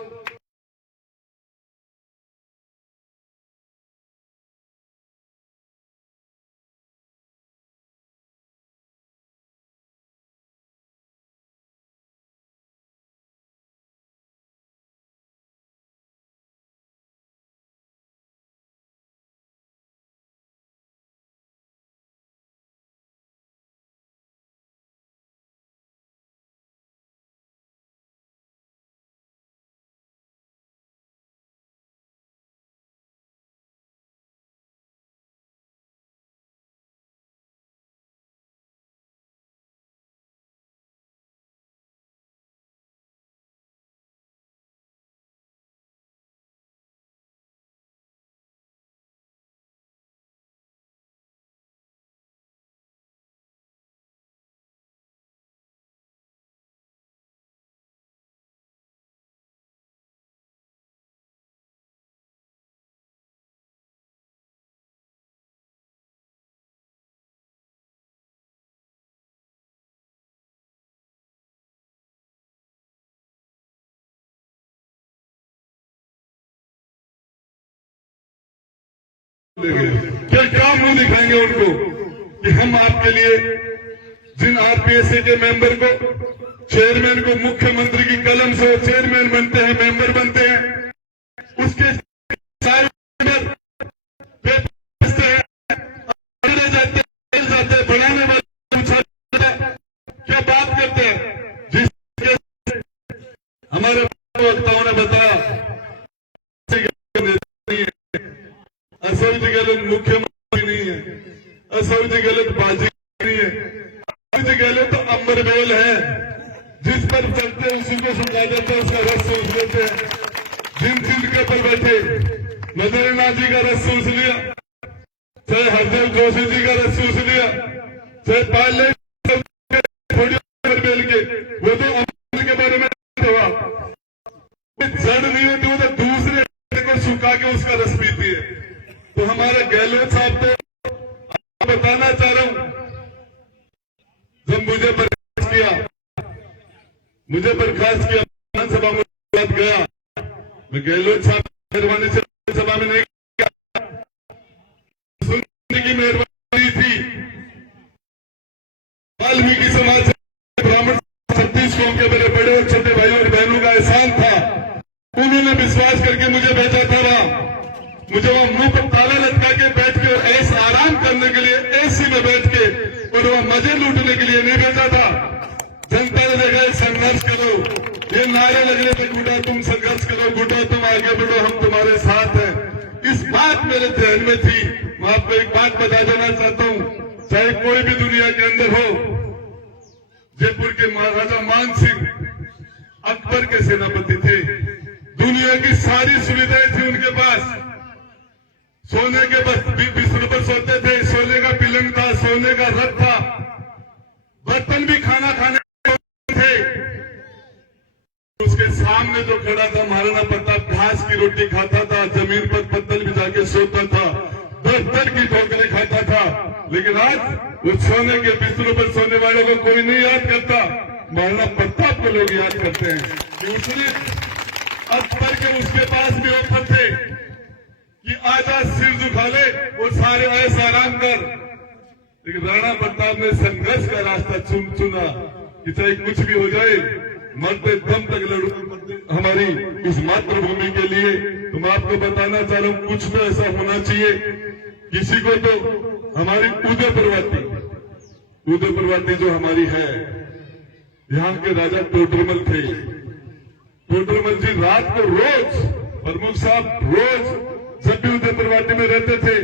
क्या मुंह दिखाएंगे उनको कि हम आपके लिए जिन आरपीएसए के मेंबर को, चेयरमैन को मुख्यमंत्री की कलम से चेयरमैन बनते हैं, मेंबर बनते हैं, उसके सारे जाते बढ़ाने वाले क्या बात करते हैं। जिस हमारे वक्ताओं ने बताया असौजी गहलोत मुख्यमंत्री नहीं है, असौजी गहलोत बाजी नहीं है, असौजी गहलोत तो अमरबेल है, जिस पर चलते उसी को सुना देते हैं, उसका रस सूस लेते हैं। जिन के पर बैठे नजरनाथ जी का रस सूस लिया, चाहे हरदेव जोशी जी का रस सूस लिया, चाहे पायलट अमरबेल के, वो तो अमर के बारे में हुआ, जड़ नहीं होती, वो तो दूसरे को सुखा के उसका रस पीती है। तो हमारे गहलोत साहब तो बताना चाह रहा हूं, जब मुझे बर्खास्त किया विधानसभा में बात गया, मैं गहलोत साहब मेहरबानी से सभा में नहीं गया, सुनने की मेहरबानी थी। वाल्मीकि समाज से ब्राह्मण 36 कौम के मेरे बड़े और छोटे भाइयों और बहनों का एहसान था, उन्होंने विश्वास करके मुझे भेजा था वहां, मुझे वहां मुंह पर ताला लटका के बैठ के और ऐसे आराम करने के लिए एसी में बैठ के और वहां मजे लूटने के लिए नहीं भेजा था। जनता ने देखा संघर्ष करो, ये नारे लगने थे, गुड्डा तुम संघर्ष करो, गुड्डा तुम आगे बढ़ो, हम तुम्हारे साथ हैं। इस बात मेरे ध्यान में थी। मैं आपको एक बात बता देना चाहता हूं, चाहे कोई भी दुनिया के अंदर हो, जयपुर के महाराजा मान सिंह अकबर के सेनापति थे, दुनिया की सारी सुविधाएं थी उनके पास, सोने के बिस्तर पर सोते थे, सोने का पिलंग था, सोने का रथ था, बर्तन भी खाना खाने थे। उसके सामने जो खड़ा था महाराणा प्रताप, घास की रोटी खाता था, जमीन पर पत्थर बिछा के सोता था, दफ्तर की ठोकरें खाता था। लेकिन आज उस सोने के बिस्तरों पर सोने वालों को कोई नहीं याद करता, महाराणा प्रताप को लोग याद करते हैं। इसलिए अकबर के उसके पास भी ऑफर थे कि आजा सिर झुका ले और सारे ऐसा आराम कर, लेकिन राणा प्रताप ने संघर्ष का रास्ता चुना कि चाहे कुछ भी हो जाए, मरते दम तक लड़ूंगा हमारी इस मातृभूमि के लिए। तो मैं आपको बताना चाह रहा हूं, कुछ तो ऐसा होना चाहिए। किसी को तो हमारी उदयपुरवाती जो हमारी है, यहाँ के राजा टोडरमल थे, टोडरमल जी रात को रोज, प्रमुख साहब रोज जब भी उदयपुरवाटी में रहते थे,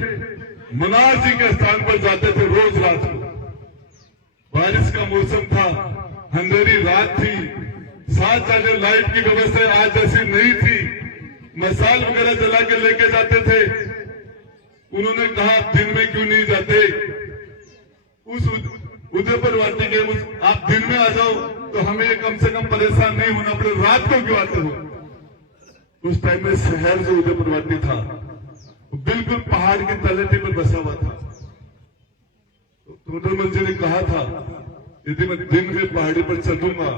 मनार जी के स्थान पर जाते थे रोज रात को। बारिश का मौसम था, अंधेरी रात थी, साथ जाने लाइट की व्यवस्था आज जैसी नहीं थी, मसाल वगैरह जला के लेके जाते थे। उन्होंने कहा दिन में क्यों नहीं जाते, उस उदयपुरवाटी के आप दिन में आ जाओ तो हमें कम से कम परेशान नहीं होना पड़े, रात को क्यों आते हो। उस टाइम में शहर जो उदयपुरवाटी था बिल्कुल पहाड़ की तलहटी पर बसा हुआ था। टोडरमल जी ने कहा था, यदि मैं दिन में पहाड़ी पर चलूंगा,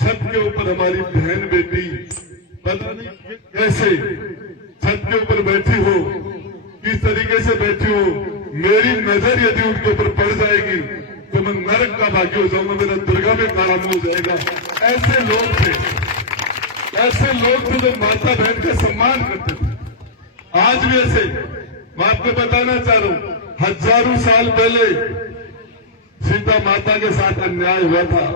छत के ऊपर हमारी बहन बेटी पता नहीं कैसे छत के ऊपर बैठी हो, किस तरीके से बैठी हो, मेरी नजर यदि उनके ऊपर पड़ जाएगी तो मैं नरक का भागी हो जाऊंगा, मेरा दुर्गा में काम हो जाएगा। ऐसे लोग थे जो माता बहन का सम्मान करते थे। आज भी ऐसे, मैं आपको बताना चाह रहा हूं, हजारों साल पहले सीता माता के साथ अन्याय हुआ था।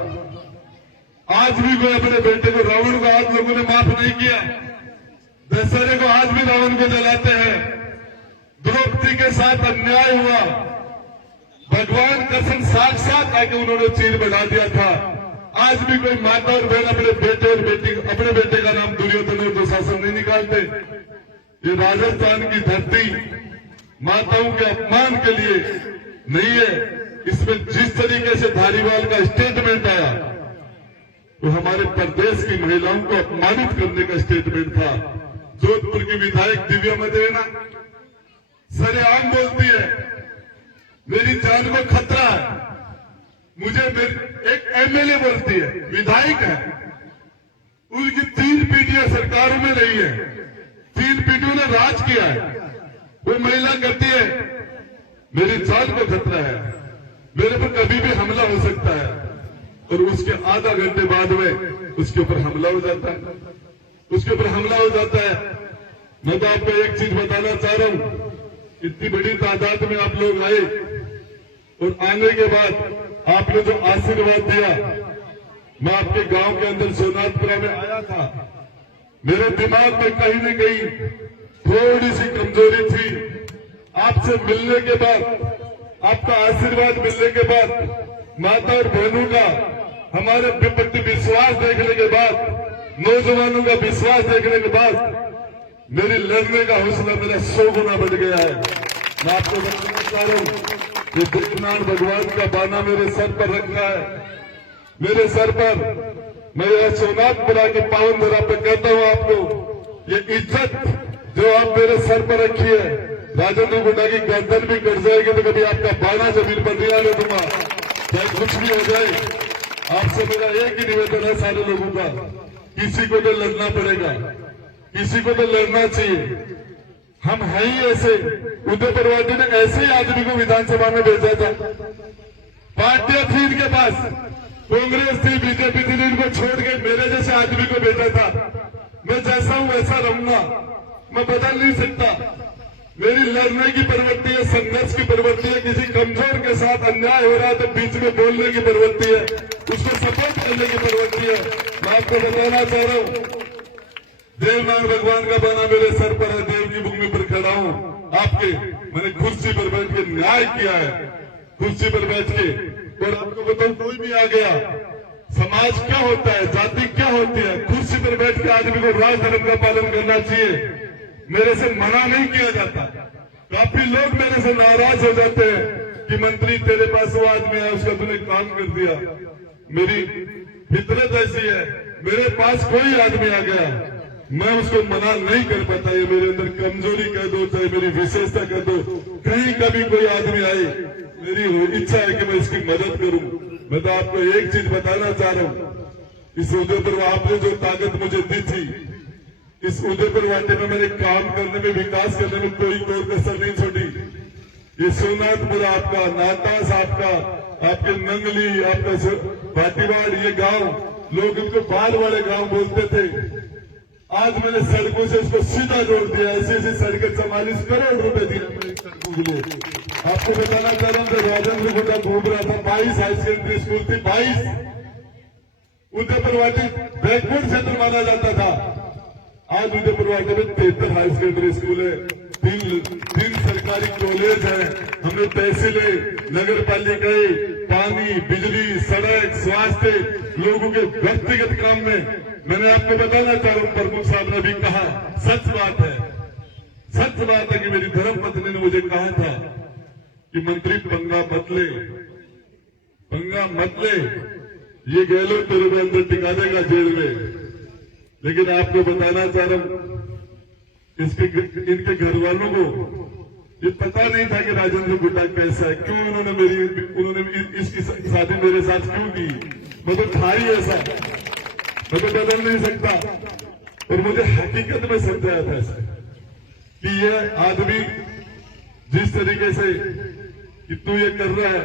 आज भी कोई अपने बेटे को, रावण को आज लोगों ने माफ नहीं किया। दशहरे को आज भी रावण को जलाते हैं। द्रौपदी के साथ अन्याय हुआ, भगवान कृष्ण साक्षात आके उन्होंने चीर बढ़ा दिया था। आज भी कोई माता और बहन अपने बेटे और बेटी, अपने बेटे का नाम दुर्योधन और दुशासन नहीं निकालते। ये राजस्थान की धरती माताओं के अपमान के लिए नहीं है। इसमें जिस तरीके से धारीवाल का स्टेटमेंट आया, वो हमारे प्रदेश की महिलाओं को अपमानित करने का स्टेटमेंट था। जोधपुर की विधायक दिव्या मदेना सरेआम बोलती है, मेरी जान को खतरा है। मुझे एक एमएलए बोलती है, विधायक है, उनकी 3 पीढ़ियां सरकारों में रही है, 3 पीढ़ियों ने राज किया है। वो महिला कहती है मेरी जान को खतरा है, मेरे पर कभी भी हमला हो सकता है, और उसके आधा घंटे बाद में उसके ऊपर हमला हो जाता है, उसके ऊपर हमला हो जाता है। मैं तो आपको एक चीज बताना चाह रहा हूं, इतनी बड़ी तादाद में आप लोग आए और आने के बाद आपने जो आशीर्वाद दिया, मैं आपके गांव के अंदर सोनाथपुरा में आया था, मेरे दिमाग में कहीं न कहीं थोड़ी सी कमजोरी थी। आपसे मिलने के बाद, आपका आशीर्वाद मिलने के बाद, माता और बहनों का हमारे प्रति विश्वास देखने के बाद, नौजवानों का विश्वास देखने के बाद मेरी लड़ने का हौसला मेरा 100 गुना बढ़ गया है। मैं आपको बताना चाह रहा हूं कि देवनारायण भगवान का बाना मेरे सर पर रखा है, मेरे सर पर। मैं यह सोनाथपुरा की पावन धरा पे कहता हूं आपको, ये इज्जत जो आप मेरे सर पर रखी है, राजेंद्र गुड्डा की गर्दन भी कट जाएगी तो कभी आपका बाना जमीन पर नहीं आने दूंगा, चाहे कुछ भी हो जाए। आपसे मेरा एक ही निवेदन है सारे लोगों का, किसी को तो लड़ना पड़ेगा, किसी को तो लड़ना चाहिए। हम है ही ऐसे, उदयपुर वादी ने ऐसे ही आदमी को विधानसभा में भेजा था, पार्टियां थी इनके पास, कांग्रेस थी, बीजेपी थी, इनको छोड़ के मेरे जैसे आदमी को भेजा था। मैं जैसा हूं वैसा रहूंगा, मैं बदल नहीं सकता। मेरी लड़ने की प्रवृत्ति है, संघर्ष की प्रवृत्ति है, किसी कमजोर के साथ अन्याय हो रहा है तो बीच में बोलने की प्रवृत्ति है, उसको सपोर्ट करने की प्रवृत्ति है। मैं आपको बताना चाह रहा हूं, देवनारायण भगवान का बाना मेरे सर पर है, देव की भूमि पर खड़ा हूं। आपके मैंने कुर्सी पर बैठ के न्याय किया है, कुर्सी पर बैठ के। और आपको बताऊं, कोई भी आ गया, समाज क्या होता है, जाति क्या होती है, कुर्सी पर बैठ के आदमी को राज धर्म का पालन करना चाहिए। मेरे से मना नहीं किया जाता। काफी लोग मेरे से नाराज हो जाते हैं कि मंत्री तेरे पास वो आदमी आया, उसका तूने काम कर दिया। मेरी फितरत ऐसी है, मेरे पास कोई आदमी आ गया, मैं उसको मना नहीं कर पाता। ये मेरे अंदर कमजोरी कह दो, चाहे मेरी विशेषता कह दो, कहीं कभी कोई आदमी आए, मेरी इच्छा है कि मैं इसकी मदद करूं। मैं तो आपको एक चीज बताना चाह रहा हूं, इस उदयपुर में आपने जो ताकत मुझे दी थी, इस उदयपुर वाटे में मैंने काम करने में, विकास करने में कोई कसर नहीं छोड़ी। ये सोनाथपुरा आपका, नातास आपका, आपके नंगली, आपका भाटीवाड़, ये गांव, लोग इनको बाल वाले गांव बोलते थे, आज मैंने सड़कों से उसको सीधा जोड़ दिया। ऐसी ऐसी सड़कें 44 करोड़ रुपए दिए मैंने सड़कों के लिए। आपको बताना चाह रहा हूं, जब राजेंद्र गुड्डा घूम रहा था, 22 हाई सेकेंडरी स्कूल थी, 22। उदयपुर वाटी बैकवर्ड क्षेत्र माना जाता था, आज उदयपुर वाटी में 73 हाई सेकेंडरी स्कूल है, तीन सरकारी कॉलेज है। हमने तहसीलें, नगर पालिकाएं, पानी, बिजली, सड़क, स्वास्थ्य, लोगों के व्यक्तिगत काम में। मैंने आपको बताना चाह रहा हूं, प्रमुख साहब ने भी कहा, सच बात है, सच बात है कि मेरी धर्मपत्नी ने मुझे कहा था कि मंत्री पंगा मत ले, पंगा मत ले, ये गहलोत तेरे अंदर टिका देगा जेल में। लेकिन आपको बताना चाह रहा हूं, इनके घर वालों को ये पता नहीं था कि राजेंद्र गुड्डा कैसा है, क्यों उन्होंने इसकी शादी मेरे साथ क्यों की। मैं तो था ही ऐसा, मैं तो बदल नहीं सकता। और मुझे हकीकत में समझाया था ऐसा कि यह आदमी जिस तरीके से कि तू ये कर रहा है,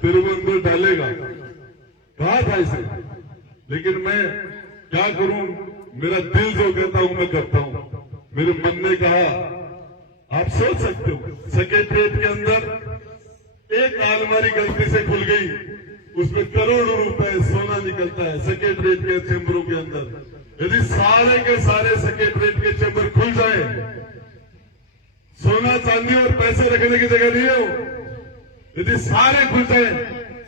तेरे को अंदर डालेगा, कहा था इसे। लेकिन मैं क्या करूं, मेरा दिल जो कहता हूं मैं करता हूं। मेरे मन ने कहा, आप सोच सकते हो, सेक्रेटरिएट के अंदर एक अलमारी गलती से खुल गई, उसमें करोड़ों रुपए सोना निकलता है सेक्रेटरिएट के चैम्बरों के अंदर। यदि सारे के सारे सेक्रेटरिएट के चैम्बर खुल जाए, सोना चांदी और पैसे रखने की जगह नहीं हो, यदि सारे खुल जाए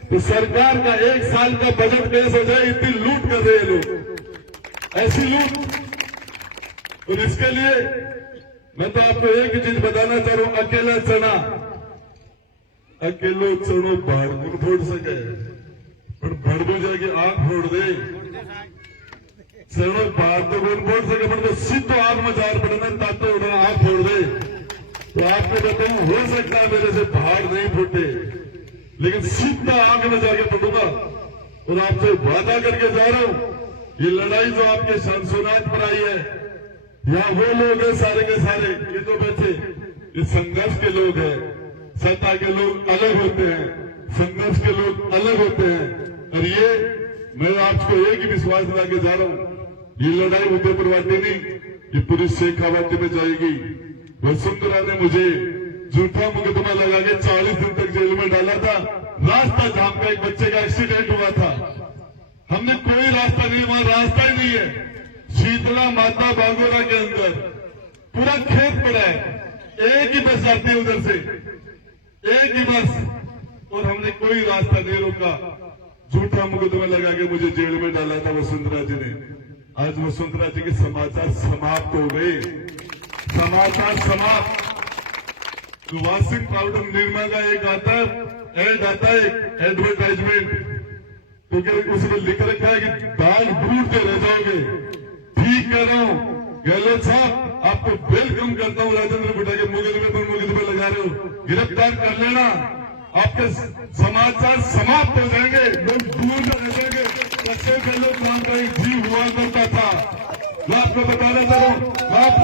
तो सरकार का 1 साल का बजट पेश हो जाए। इतनी लूट कर रहे हैं लोग, ऐसी लूट। और इसके लिए मैं तो आपको एक ही चीज बताना चाह रहा हूं, अकेला चना, अकेलो चनो भाड़ को फोड़ सके, पर भड़बो जाके आग फोड़ दे, चनो भाड़ तो कौन फोड़ सके, पर तो सीधो आग में जार पड़ना, तातो उड़ना, आग फोड़ दे। तो आपको बताऊं, हो सकता है मेरे से भाड़ नहीं फूटे, लेकिन सीधा आग में जाके पड़ूंगा। और आपसे वादा करके जा रहा हूं, ये लड़ाई जो आपके सोनाथ पर आई है, यहाँ वो लोग हैं सारे के सारे, ये जो बैठे, ये संघर्ष के लोग हैं। सत्ता के लोग अलग होते हैं, संघर्ष के लोग अलग होते हैं। और ये मैं आपको एक ही विश्वास दिला के जा रहा हूं, ये लड़ाई उदयपुरवाटी नहीं, ये पूरी शेखावाटी में जाएगी। वसुंधरा ने मुझे झूठा मुकदमा लगा के 40 दिन तक जेल में डाला था। रास्ता जाम का, एक बच्चे का एक्सीडेंट हुआ था, हमने कोई रास्ता नहीं, वहां रास्ता ही नहीं है। शीतला माता बागोरा के अंदर पूरा खेत पड़ा है, एक ही बस जाती है उधर से, एक ही बस, और हमने कोई रास्ता नहीं रोका। झूठा मुकदमा लगा के मुझे जेल में डाला था वसुंधरा जी ने। आज वसुंधरा जी के समाचार समाप्त हो गए, समाचार समाप्त। तो वॉशिंग पाउडर निर्मा का एक आता है, एड आता है, एडवर्टाइजमेंट, तो क्या उसमें लिख रखा है कि दाल ढूंढते रह जाओगे। ठीक कर रहा हूं गहलोत साहब, आपको वेलकम करता हूं। राजेंद्र गुड्डा के मुकदमे लगा रहे हो, गिरफ्तार कर लेना, आपके समाचार समाप्त हो जाएंगे, लोग दूर रह जाएंगे। बच्चे गहलोत नाम का एक जीव हुआ करता था, मैं आपको बताना चाह रहा हूं। आप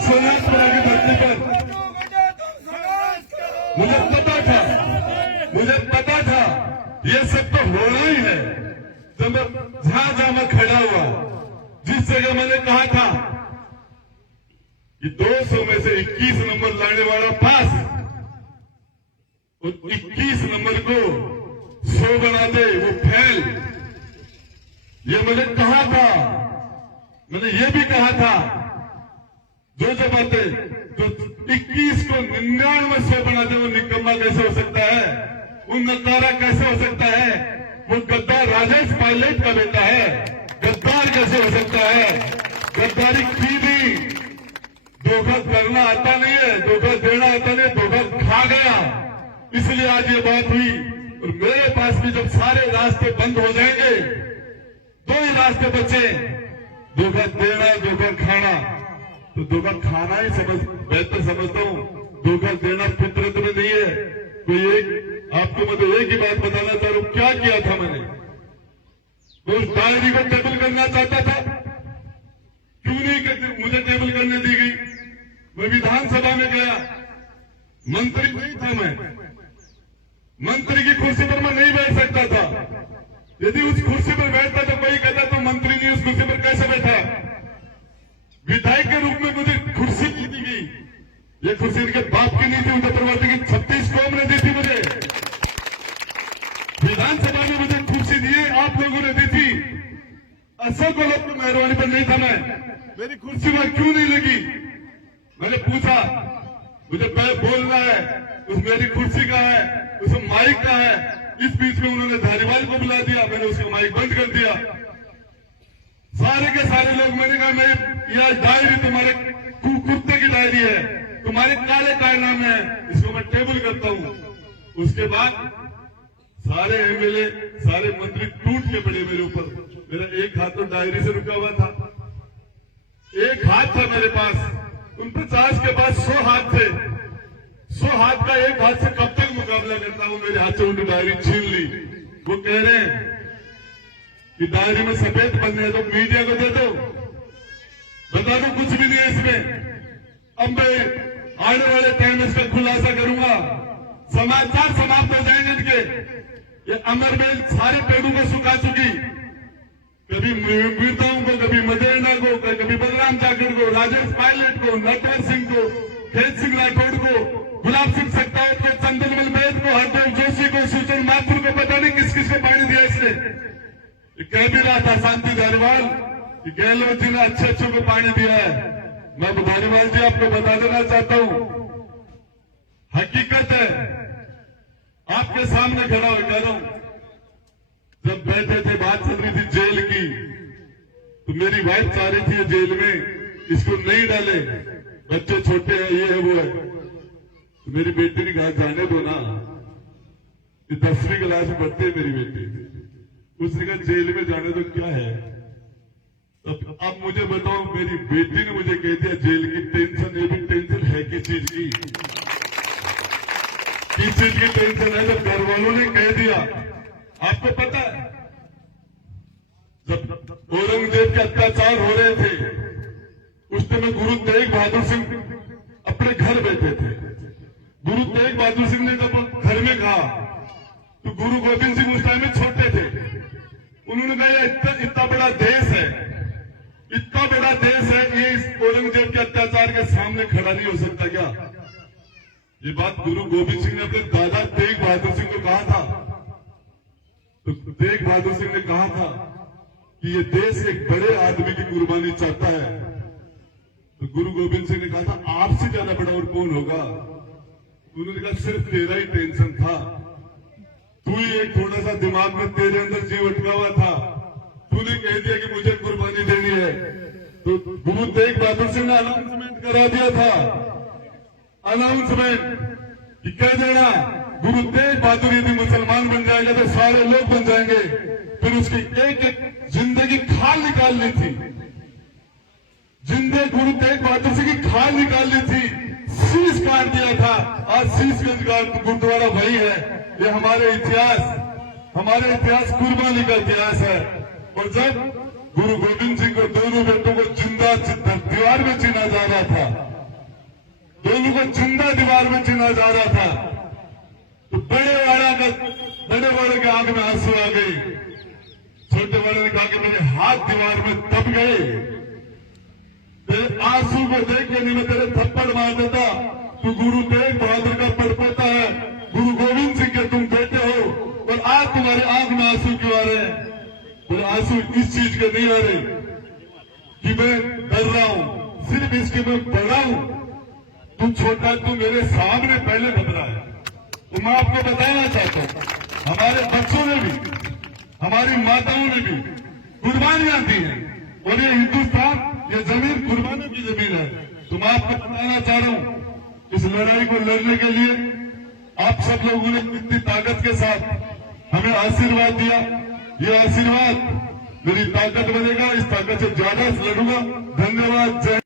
सोनाजपुरा की धरती पर, मुझे पता था ये सब तो होना ही है। जब मैं जहां मैं खड़ा हुआ, जिस जगह मैंने कहा था कि 200 में से 21 नंबर लाने वाला पास, और 21 नंबर को 100 बना दे वो फेल, ये मैंने कहा था। मैंने ये भी कहा था, जो बातें जो 21 को 99 में 100 बना दे वो निकम्मा कैसे हो सकता है, वो नकारा कैसे हो सकता है, वो गद्दार राजेश पायलट का बेटा है, गद्दार कैसे हो सकता है। गद्दारी की नहीं, धोखा करना आता नहीं है, धोखा देना आता नहीं, धोखा खा गया, इसलिए आज ये बात हुई। और मेरे पास भी जब सारे रास्ते बंद हो जाएंगे, 2 ही रास्ते बचे, धोखा देना, धोखा खाना। तो धोखा खाना ही बेहतर समझता हूं, धोखा देना फितरत में नहीं है। कोई एक आपको मतलब एक ही बात बताना चाह रहा हूं, क्या किया था मैंने। तो उस डायरी को टेबल करना चाहता था, क्यों नहीं मुझे टेबल करने दी गई। मैं विधानसभा में गया, मंत्री नहीं था मैं, मंत्री की कुर्सी पर मैं नहीं बैठ सकता था। यदि उस कुर्सी पर बैठता तो कोई कहता तो मंत्री नहीं उस कुर्सी पर कैसे बैठा। विधायक के रूप में मुझे कुर्सी नहीं दी गई, ये कुर्सी इनके बाप की नहीं थी, उदयपुरवाटी की 36 कौम ने दी थी मुझे। विधानसभा में मुझे कुर्सी दी है, आप लोगों ने दी थी। असल को लोग मेहरबानी पर नहीं था मैं, मेरी कुर्सी वहां क्यों नहीं लगी। मैंने पूछा, मुझे बोलना है, उस मेरी कुर्सी का है, उस माइक का है। इस बीच में उन्होंने धारीवाल को बुला दिया, मैंने उसका माइक बंद कर दिया। सारे के सारे लोग, मैंने कहा मैं यह डायरी तुम्हारे कुत्ते की डायरी है, तुम्हारे काले कारनामे है, इसको मैं टेबल करता हूं। उसके बाद सारे एमएलए, सारे मंत्री टूट के पड़े मेरे ऊपर। मेरा एक हाथ तो डायरी से रुका हुआ था, एक हाथ था मेरे पास, उन 50 के पास 100 हाथ थे। 100 हाथ का एक हाथ से कब तक मुकाबला करता हूं। मेरे हाथ से उन्होंने डायरी छीन ली। वो कह रहे हैं कि डायरी में सफेद पन्ने हैं तो मीडिया को दे दो, बता दो कुछ भी नहीं है इसमें। अब मैं आने वाले टाइम में इसका खुलासा करूंगा, समाचार समाप्त हो जाएंगे इनके। ये अमरबेल सारे पेड़ों को सुखा चुकी, कभी मीरताओं को, कभी मदेरणा को, कभी बलराम जाखड़ को, राजेश पायलट को, नटवर सिंह को, खेत सिंह राठौड़ को, गुलाब सिंह सत्तावत को, चंदनमल बैद को, हरदेव जोशी को, सुचन माथुर को, पता नहीं किस किस को पानी दिया इसने। कह भी रहा था शांति धारीवाल कि गहलोत जी ने अच्छे अच्छों को पानी दिया है। मैं धारीवाल जी आपको बता देना चाहता हूं, हकीकत है, आपके सामने खड़ा हो कह रहा हूं। जब बैठे थे, बात चल रही थी जेल की, तो मेरी वाइफ चाह रही थी जेल में इसको नहीं डाले, बच्चे छोटे हैं, ये है वो है। तो मेरी बेटी ने कहा जाने दो ना, ये 10वीं क्लास में पढ़ती है मेरी बेटी, उसने कहा जेल में जाने तो क्या है। अब मुझे बताओ, मेरी बेटी ने मुझे कह दिया जेल की टेंशन, ये भी टेंशन है किस चीज की, किस चीज की टेंशन है। जब घर वालों ने कह दिया, आपको पता है जब औरंगजेब के अत्याचार हो रहे थे, उस समय गुरु तेग बहादुर सिंह अपने घर बैठे थे, गुरु तेग बहादुर सिंह ने जब घर में कहा तो गुरु गोविंद सिंह उस टाइम में छोटे थे। उन्होंने कहा इतना बड़ा देश है, इतना बड़ा देश है, ये इस औरंगजेब के अत्याचार के सामने खड़ा नहीं हो सकता क्या? ये बात गुरु गोविंद सिंह ने अपने दादा तेग बहादुर सिंह को कहा था। तो तेग बहादुर सिंह ने कहा था कि ये देश एक बड़े आदमी की कुर्बानी चाहता है। तो गुरु गोविंद सिंह ने कहा था आपसे ज्यादा बड़ा और कौन होगा? उन्होंने कहा सिर्फ तेरा ही टेंशन था, तू ही एक थोड़ा सा दिमाग में तेरे अंदर जीव अटका हुआ था, तूने कह दिया कि मुझे कुर्बानी देनी है। तो गुरु तेग बहादुर सिंह ने अनाउंसमेंट करा दिया था, अनाउंसमेंट कि कह देना गुरु तेग बहादुर यदि मुसलमान बन जाएगा तो सारे लोग बन जाएंगे। फिर उसकी एक एक जिंदगी खाल निकालनी थी, जिंदगी गुरु तेग बहादुर सिंह की खाल निकालनी थी, शीश काट दिया था। आज शीशगंज का गुरुद्वारा वही है। ये हमारे इतिहास कुर्बानी का इतिहास है। और जब गुरु गोविंद सिंह को दोनों बेटों को जिंदा दीवार में चीना जा रहा था, दोनों को जिंदा दीवार में चीना जा रहा था, तो बड़े वाले के आंख में आंसू आ गए। छोटे वाले ने कहा कि मेरे हाथ दीवार में दब गए, तेरे आंसू को देख के नहीं मैं तेरे थप्पड़ मार देता। तू गुरु तेग बहादुर का परपोता है, गुरु गोविंद सिंह के तुम बेटे हो, और आज तुम्हारे आंख में आंसू क्यों आ रहे हैं? और आंसू इस चीज के नहीं आ रहे कि मैं डर रहा हूं, सिर्फ इसके मैं बड़ा हूं, तू छोटा, तू मेरे सामने पहले घबरा है। तो मैं आपको बताना चाहता हूं, हमारे बच्चों ने भी, हमारी माताओं ने भी कुर्बानियां दी हैं, और ये हिंदुस्तान, ये जमीन कुर्बानियों की जमीन है। तो मैं आपको बताना चाह रहा हूं, इस लड़ाई को लड़ने के लिए आप सब लोगों ने इतनी ताकत के साथ हमें आशीर्वाद दिया। ये आशीर्वाद मेरी ताकत बनेगा, इस ताकत से ज्यादा लड़ूंगा। धन्यवाद। जय